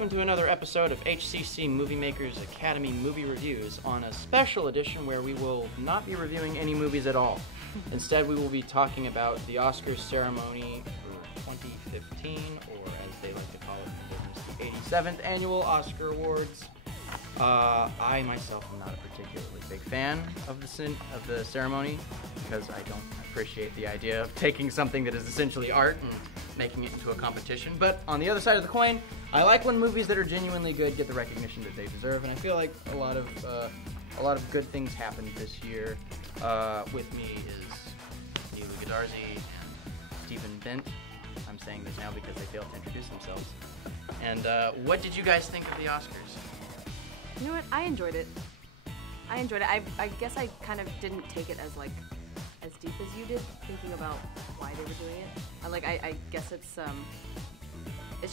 welcome to another episode of HCC MovieMakers Academy Movie Reviews on a special edition where we will not be reviewing any movies at all. Instead, we will be talking about the Oscars ceremony for 2015, or as they like to call it in business, the 87th Annual Oscar Awards. I myself am not a particularly big fan of the ceremony because I don't appreciate the idea of taking something that is essentially art and making it into a competition. But on the other side of the coin, I like when movies that are genuinely good get the recognition that they deserve, and I feel like a lot of good things happened this year. With me is Neelou, Goodarzi, and Stephen Bent. I'm saying this now because they failed to introduce themselves. And what did you guys think of the Oscars? You know what? I enjoyed it. I guess I kind of didn't take it as as deep as you did, thinking about why they were doing it. I guess it's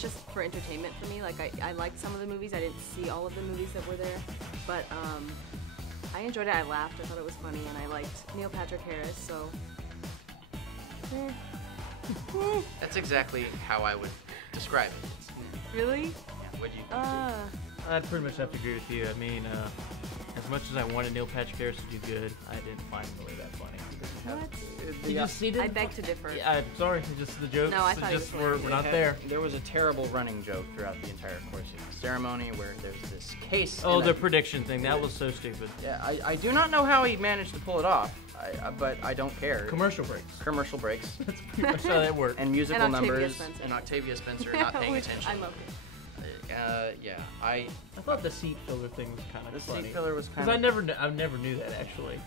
just for entertainment for me. I liked some of the movies. I didn't see all of the movies that were there, but I enjoyed it. I laughed. I thought it was funny, and I liked Neil Patrick Harris. So. That's exactly how I would describe it. Really? Yeah. What do you think? I'd pretty much have to agree with you. I mean, as much as I wanted Neil Patrick Harris to do good, I didn't find him really that funny. What? I beg to differ. Yeah, I'm sorry, just the jokes. No, I thought just it was we're not there. There was a terrible running joke throughout the entire course of the ceremony where there's this case. Oh, the prediction thing. That was so stupid. Yeah, I do not know how he managed to pull it off, but I don't care. Commercial breaks. Commercial breaks. That's pretty much how that worked. And musical and numbers. And Octavia Spencer not paying attention. I loved it. Yeah, I thought the seat filler thing was kind of funny. The seat filler was kind of... Because I never knew that, actually.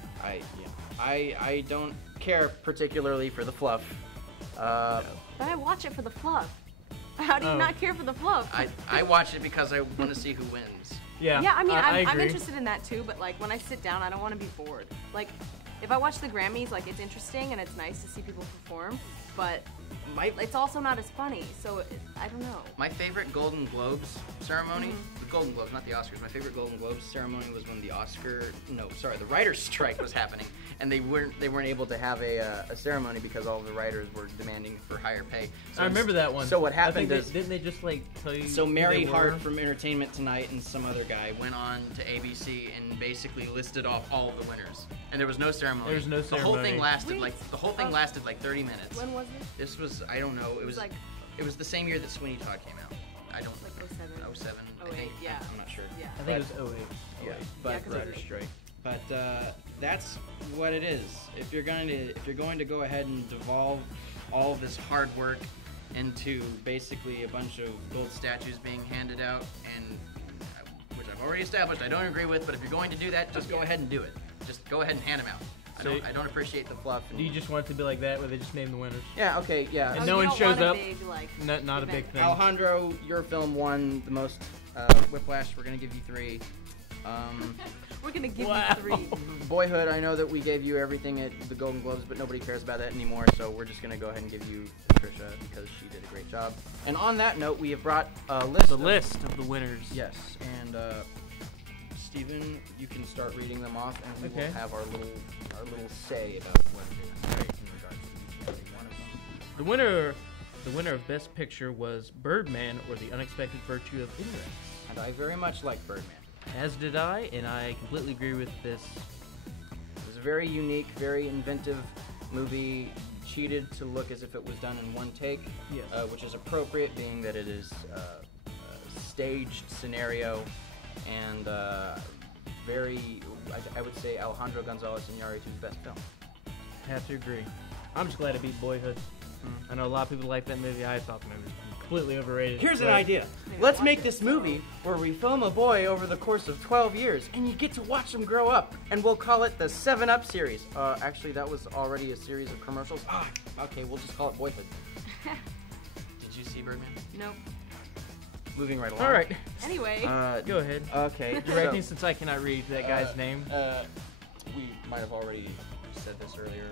I don't care particularly for the fluff. But I watch it for the fluff. How do you not care for the fluff? I watch it because I want to see who wins. Yeah. Yeah, I mean, I I'm agree. interested in that too, but when I sit down, I don't want to be bored. If I watch the Grammys, it's interesting and it's nice to see people perform, but it's also not as funny, so I don't know. My favorite Golden Globes ceremony, the Golden Globes, not the Oscars, my favorite Golden Globes ceremony was when the the writers' strike was happening, and they weren't able to have a ceremony because all of the writers were demanding for higher pay. So I remember that one. So what happened is... Didn't they just, tell you... So Mary Hart from Entertainment Tonight and some other guy went on to ABC and basically listed off all of the winners. And there was no ceremony. There was no ceremony. The whole thing lasted 30 minutes. When was this? This was, I don't know, it was the same year that Sweeney Todd came out. I don't... 07? 07, I 08, think. yeah. I'm not sure. Yeah. I think it was 08. Yeah. But writer's strike. But that's what it is. If you're going to go ahead and devolve all of this hard work into basically a bunch of gold statues being handed out, and which I've already established I don't agree with, but if you're going to do that, just go ahead and do it. Just go ahead and hand them out. I don't appreciate the fluff. Do you just want it to be like that, where they just name the winners? Yeah, okay, yeah. And no one shows up? Big, not a big thing. Alejandro, your film won the most Whiplash. We're going to give you 3. We're going to give Wow. you 3. Boyhood, I know that we gave you everything at the Golden Globes, but nobody cares about that anymore, so we're just going to go ahead and give you Patricia because she did a great job. And on that note, we have brought a list of the winners. Yes, and Stephen, you can start reading them off, and we will have our little say about what it is, right, in regards to every one of them. The winner of Best Picture was Birdman, or The Unexpected Virtue of Ignorance. And I very much like Birdman. As did I, and I completely agree with this. It was a very unique, very inventive movie, cheated to look as if it was done in one take, Yes. Which is appropriate, being that it is a staged scenario, and I would say Alejandro Gonzalez Iñárritu's best film. Have to agree. I'm just glad it beat Boyhood. I know a lot of people like that movie. I thought the movie was completely overrated. Here's an idea. Let's make this movie where we film a boy over the course of 12 years, and you get to watch him grow up, and we'll call it the 7-Up series. Actually, that was already a series of commercials. Okay, we'll just call it Boyhood. Did you see Birdman? Nope. Moving right along. All right. Anyway. Go ahead. Okay. Directing, since I cannot read that guy's name. We might have already said this earlier.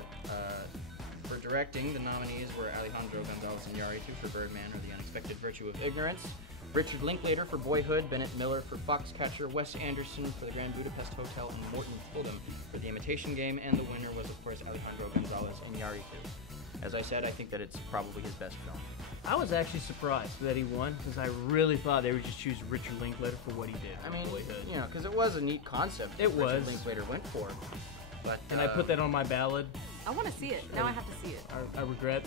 For directing, the nominees were Alejandro Gonzalez Iñárritu for Birdman, or The Unexpected Virtue of Ignorance, Richard Linklater for Boyhood, Bennett Miller for Foxcatcher, Wes Anderson for The Grand Budapest Hotel, and Morton Fielding for The Imitation Game, and the winner was, of course, Alejandro Gonzalez Iñárritu. As I said, I think that it's probably his best film. I was actually surprised that he won because I really thought they would just choose Richard Linklater for what he did. I mean, Boyhood. you know, because it was a neat concept. It that Richard was. Linklater went for, but And I put that on my ballad. I want to see it. Now I have to see it. I regret.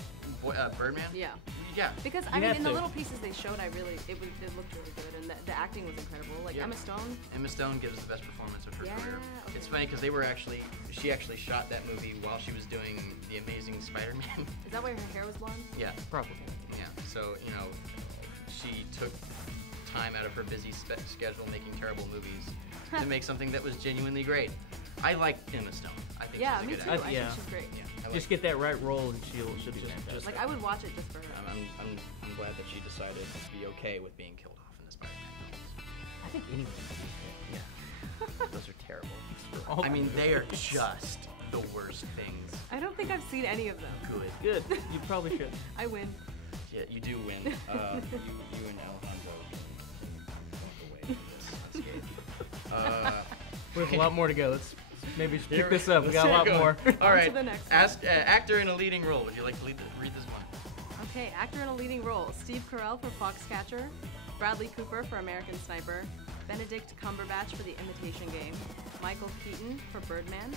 Birdman. Yeah. Yeah. Because You I mean, have in the to. little pieces they showed, it looked really good, and the acting was incredible. Like Yeah. Emma Stone. Emma Stone gives the best performance of her Yeah, career. okay. It's funny because she actually shot that movie while she was doing The Amazing Spider-Man. Is that why her hair was blonde? Yeah. Probably. Yeah. So you know, she took time out of her busy schedule making terrible movies to make something that was genuinely great. I like Emma Stone. I think Yeah, she's a me good too. actress. I Yeah. think she's great. Yeah. I like Just get that right role and she'll be fantastic. Like I would watch it just for her. I'm glad that she decided to be okay with being killed off in the Spider-Man films. I think anyone. Yeah. Those are terrible. All I mean, movies. they are just the worst things. I don't think I've seen any of them. Good. Good. You probably should. I win. Yeah, you do win. You and Alejandro can walk away from this unscathed. We have a lot more to go. Let's maybe just Here pick this up. We got a lot go. more. All On right. to the next one. Actor in a leading role. Would you like to read this one? Okay, actor in a leading role: Steve Carell for Foxcatcher, Bradley Cooper for American Sniper, Benedict Cumberbatch for The Imitation Game, Michael Keaton for Birdman,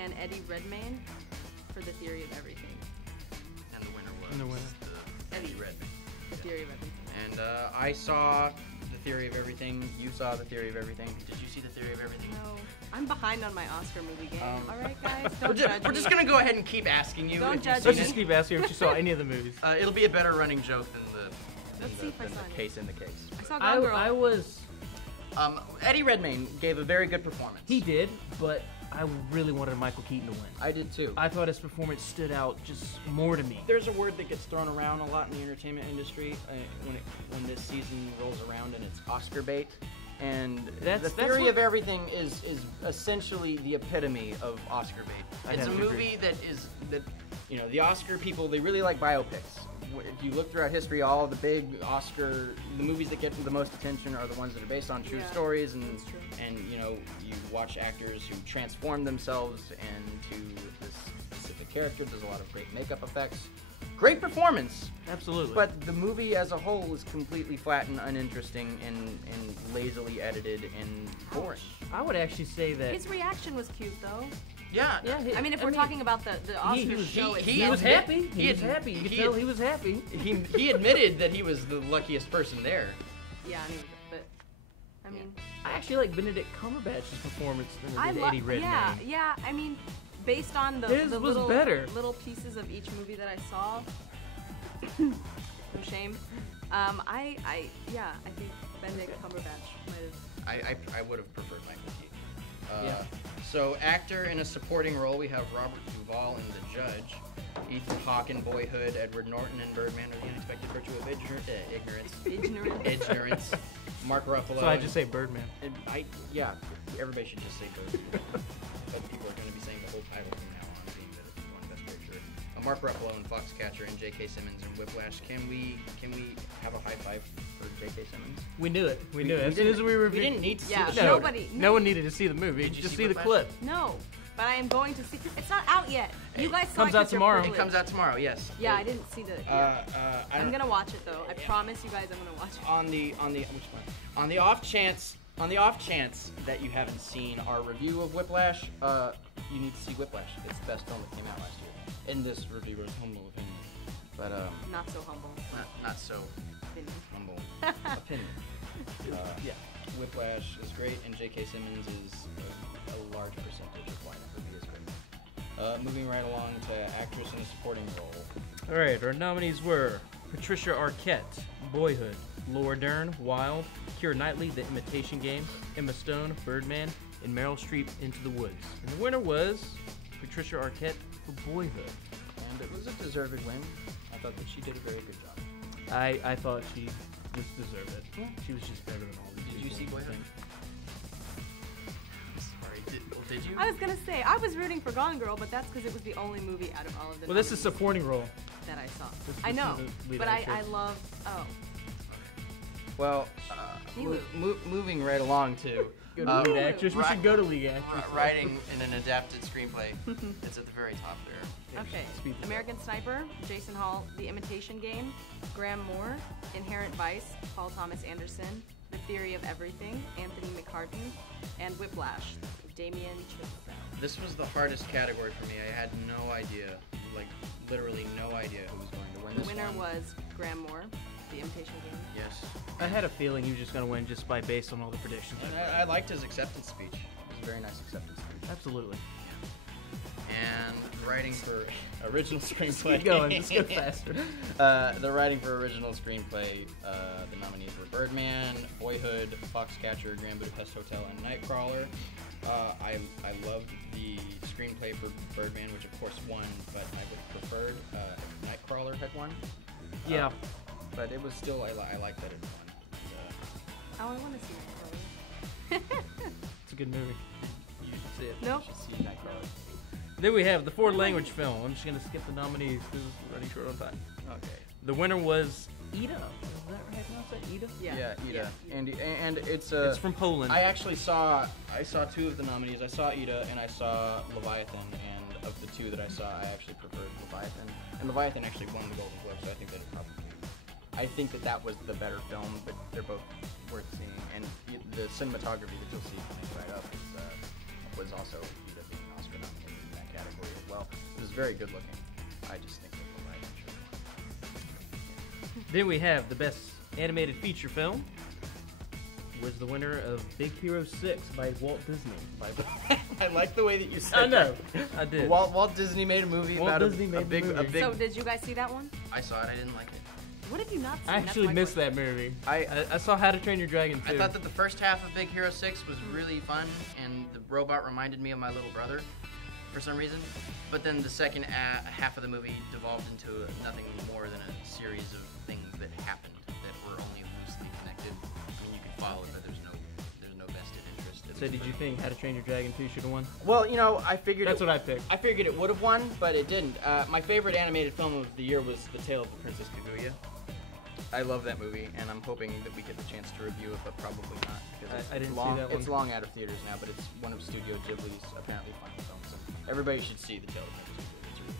and Eddie Redmayne for The Theory of Everything. And the winner was And the winner. Eddie Redmayne. The Theory of Everything. And I saw The Theory of Everything. You saw The Theory of Everything. Did you see The Theory of Everything? No, I'm behind on my Oscar movie game. All right, guys, We're don't judge we're me. just gonna go ahead and keep asking you. Don't if judge you've Let's seen just it. keep asking if she saw any of the movies. It'll be a better running joke than the Let's see if I saw any. case in the case. I saw Gone Girl. I was. Eddie Redmayne gave a very good performance. He did, but I really wanted Michael Keaton to win. I did too. I thought his performance stood out just more to me. There's a word that gets thrown around a lot in the entertainment industry when this season rolls around, and it's Oscar bait. And That's The Theory what- of Everything is essentially the epitome of Oscar bait. I'd It's a have to movie that you know, the Oscar people, they really like biopics. If you look throughout history, all the big Oscar, the movies that get the most attention are the ones that are based on true Yeah, stories, and that's true. and you know, you watch actors who transform themselves into this specific character. There's a lot of great makeup effects, great performance. Absolutely. But the movie as a whole is completely flat and uninteresting and lazily edited and boring. I would actually say that His reaction was cute, though. Yeah. I mean, if we're talking about the Oscar show he he was itself. happy. He was happy. You could tell he was happy. He admitted that he was the luckiest person there. Yeah, I mean, but I mean, I actually like Benedict Cumberbatch's performance than I did Eddie Redmayne. Yeah. I mean, based on His the was little better. little pieces of each movie that I saw, no shame. I think Benedict Cumberbatch might have. I would have preferred Michael Keaton. Yeah. So, actor in a supporting role, we have Robert Duvall in The Judge, Ethan Hawke in Boyhood, Edward Norton in Birdman, or The Unexpected Virtue of Ignorance. Ignorance. Mark Ruffalo. So I just say Birdman. Everybody should just say Birdman. But people are going to be saying the whole title from now on, being that it's won Best Picture. Mark Ruffalo in Foxcatcher and J.K. Simmons in Whiplash. Can we have a high five for J.K. Simmons? We knew it. We knew it. As soon as we reviewed, We didn't need to see Yeah, the no, show. nobody- no one needed to see the movie. Did you Just see see the Whiplash? clip. No, but I am going to see. It's not out yet. You guys saw Comes it out 'cause you're tomorrow. It privileged. comes out tomorrow, yes. Yeah, I didn't see the. Yeah. I'm gonna watch it though. I promise you guys, I'm gonna watch it. On the which one? On the off chance that you haven't seen our review of Whiplash, you need to see Whiplash. It's the best film that came out last year. In this reviewer's humble opinion, but Not so humble. not so Opinion. humble opinion. Yeah, Whiplash is great, and J.K. Simmons is a large percentage of why that movie is great. Moving right along to actress in a supporting role. All right, our nominees were Patricia Arquette, Boyhood, Laura Dern, Wild, Keira Knightley, The Imitation Game, Emma Stone, Birdman, and Meryl Streep, Into the Woods. And the winner was Patricia Arquette for Boyhood. And it was a deserved win. I thought that she did a very good job. I thought she just deserved it. Yeah. She was just better than all these Did you people, see I Boyhood? think. Sorry, did you? I was gonna say I was rooting for Gone Girl, but that's because it was the only movie out of all of them Well, this is supporting role. that I saw. This I know, is the lead but actress. I love. Oh, Well, Neelou. moving right along to Go to lead actress. We should go to lead actress. Writing in an adapted screenplay. It's at the very top there. Okay. American Sniper, Jason Hall, The Imitation Game, Graham Moore, Inherent Vice, Paul Thomas Anderson, The Theory of Everything, Anthony McCartan, and Whiplash, Damien Chazelle. This was the hardest category for me. I had no idea, like literally no idea who was going to win The this winner one. was Graham Moore, The Imitation Game. Yes. I had a feeling he was just going to win just by based on all the predictions. And I liked his acceptance speech. It was a very nice acceptance speech. Absolutely. And writing for original screenplay. Keep going. Let's go faster. The writing for original screenplay, the nominees were Birdman, Boyhood, Foxcatcher, Grand Budapest Hotel, and Nightcrawler. I loved the screenplay for Birdman, which of course won, but I would have preferred if Nightcrawler had won. Yeah. But it was still, I like that it won. Oh, I want to see Nightcrawler. It's a good movie. You should see it. Nope. You should see Nightcrawler. Then we have the foreign language film. I'm just going to skip the nominees because we're running short on time. Okay. The winner was Ida. Is that right? Pronounce that Ida? Yeah. Ida. Yeah. And it's It's from Poland. I actually saw two of the nominees. I saw Ida and I saw Leviathan, and of the two that I saw, I actually preferred Leviathan. And Leviathan actually won the Golden Globe, so I think that it probably. I think that was the better film, but they're both worth seeing. And the cinematography that you'll see coming right up was also Ida being Oscar nominated in that category as well. It was very good looking. I just think that Leviathan should win. Then we have the best animated feature film. Was the winner of Big Hero 6 by Walt Disney. I like the way that you said I know. that. I did. Walt Disney made a movie Walt about Disney a made big, the movie. a big. So, did you guys see that one? I saw it. I didn't like it. What have you not seen? I actually missed that movie. I saw How to Train Your Dragon too. I thought that the first half of Big Hero 6 was really fun, and the robot reminded me of my little brother for some reason. But then the second half of the movie devolved into nothing more than a series of things that happened that were only loosely connected. I mean, you could follow it, but there's no vested interest. So did you think How to Train Your Dragon 2 should have won? Well, you know, I figured That's what I picked. I figured it would have won, but it didn't. My favorite animated film of the year was The Tale of the Princess Kaguya. I love that movie, and I'm hoping that we get the chance to review it, but probably not. Because I didn't long, see that one. It's long out of theaters now, but it's one of Studio Ghibli's apparently final films. So everybody should see The Tale of the Princess Kaguya. It's really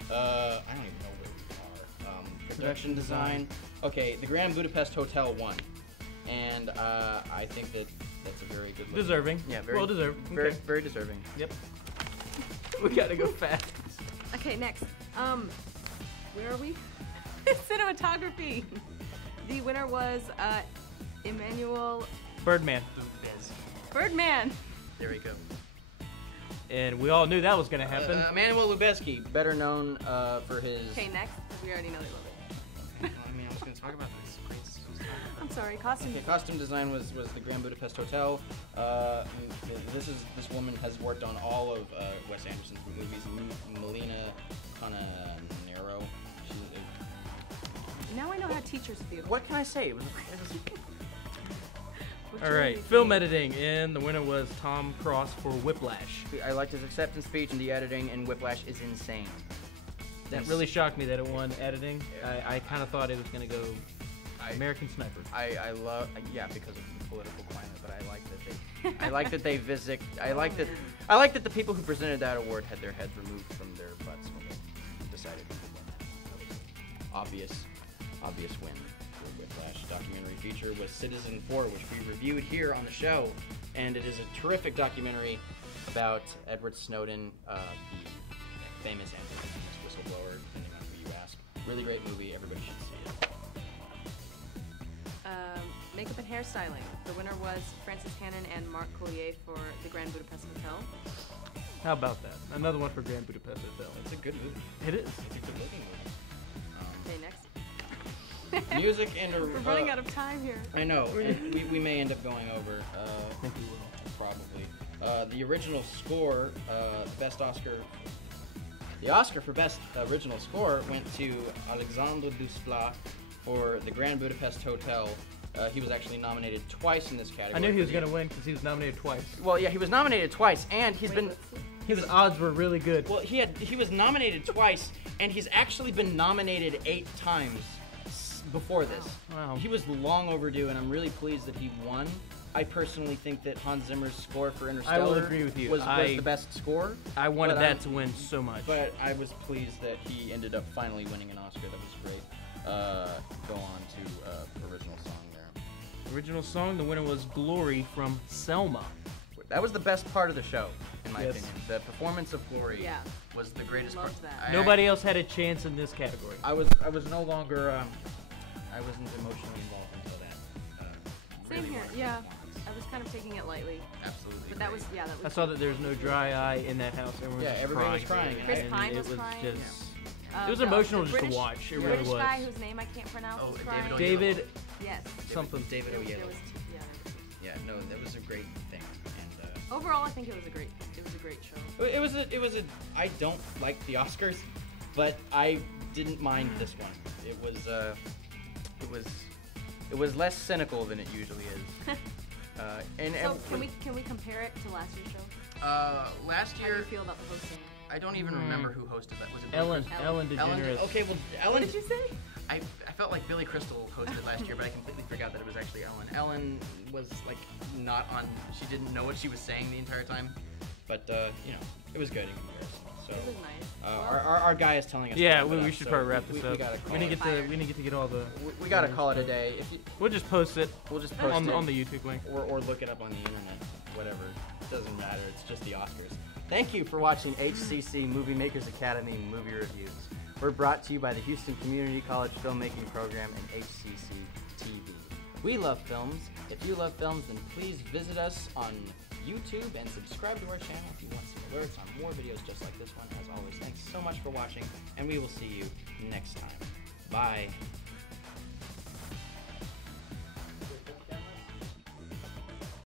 good. I don't even know where we are. Production design. Okay, the Grand Budapest Hotel won, and I think that's a very good look. Deserving. Yeah, very well deserved. Very, Okay. very deserving. Yep. We gotta go fast. Okay, next. Where are we? Cinematography. The winner was Emmanuel Birdman. Birdman. There we go. And we all knew that was gonna happen. Emmanuel Lubezki, better known for his. Okay, next. We already know they love it. I mean, I was going to talk about this. I'm sorry, costume. Okay, costume design was the Grand Budapest Hotel. This woman has worked on all of Wes Anderson's movies. Melina Cananero. Now I know how teachers feel. What can I say? What All do right, you film think? editing, and the winner was Tom Cross for Whiplash. I liked his acceptance speech, and the editing in Whiplash is insane. That really shocked me that it won editing. I kind of thought it was gonna go American Sniper. I love because of the political climate, but I like that they visit. I like that the people who presented that award had their heads removed from their butts when they decided who would win. Obvious win for Whiplash. Documentary feature was Citizen 4, which we reviewed here on the show, and it is a terrific documentary about Edward Snowden, the famous anti-communist whistleblower, depending on who you ask. Really great movie. Everybody should see it. Makeup and hairstyling. The winner was Francis Hannon and Mark Collier for the Grand Budapest Hotel. How about that? Another one for Grand Budapest Hotel. It's a good movie. It is. It's a good looking movie. Okay, next. Music and We're running out of time here. I know. And we may end up going over. I think we will. Probably. The original score, the Oscar for Best Original Score went to Alexandre Desplat for the Grand Budapest Hotel. He was actually nominated twice in this category. I knew he was going to win because he was nominated twice. Well, yeah, he was nominated twice, and His odds were really good. Well, he was nominated twice, and he's actually been nominated 8 times before this. Wow. He was long overdue, and I'm really pleased that he won. I personally think that Hans Zimmer's score for Interstellar will agree with you. was the best score. I wanted but that to win so much. But I was pleased that he ended up finally winning an Oscar. That was great. Go on to original song there. Original song, the winner was Glory from Selma. That was the best part of the show, in my Yes. opinion. The performance of Glory Yeah. was the greatest Loved part. that. Nobody else had a chance in this category. I was no longer I wasn't emotionally involved until that. Same really here. wanted Yeah. to watch I was kind of taking it lightly. it. Absolutely. But that great. was, yeah, that was. I saw that there's no dry eye in that house. Everyone Yeah, was everybody crying. was crying. Chris and Pine it was was crying. just. It was The emotional just to British- watch. It the really British was. guy whose name I can't pronounce was crying. David David, Yes. something. David There was Oyelowo. two- yeah, there was two. Yeah, no, that was a great thing. And Overall, I think it was a great show. it was a. I don't like the Oscars, but I didn't mind this one. It was less cynical than it usually is. So can we compare it to last year's show? Last How do year, you feel about the hosting? I don't even remember who hosted that. Was it Ellen Ellen. DeGeneres. Okay, well, What Ellen. did you say? I felt like Billy Crystal hosted last year, but I completely forgot that it was actually Ellen. Ellen was like not on. She didn't know what she was saying the entire time, but it was good in comparison. So It was nice. our guy is telling us. Yeah, to wrap it we up, should so probably wrap this up. We gotta call We didn't it. get to get all the. We gotta call it a day. We'll just post it. We'll just post on it on the YouTube link. or look it up on the internet. Whatever. It doesn't matter. It's just the Oscars. Thank you for watching HCC MovieMakers Academy Movie Reviews. We're brought to you by the Houston Community College Filmmaking Program and HCC TV. We love films. If you love films, then please visit us on YouTube and subscribe to our channel if you want some alerts on more videos just like this one. As always, thanks so much for watching, and we will see you next time. Bye.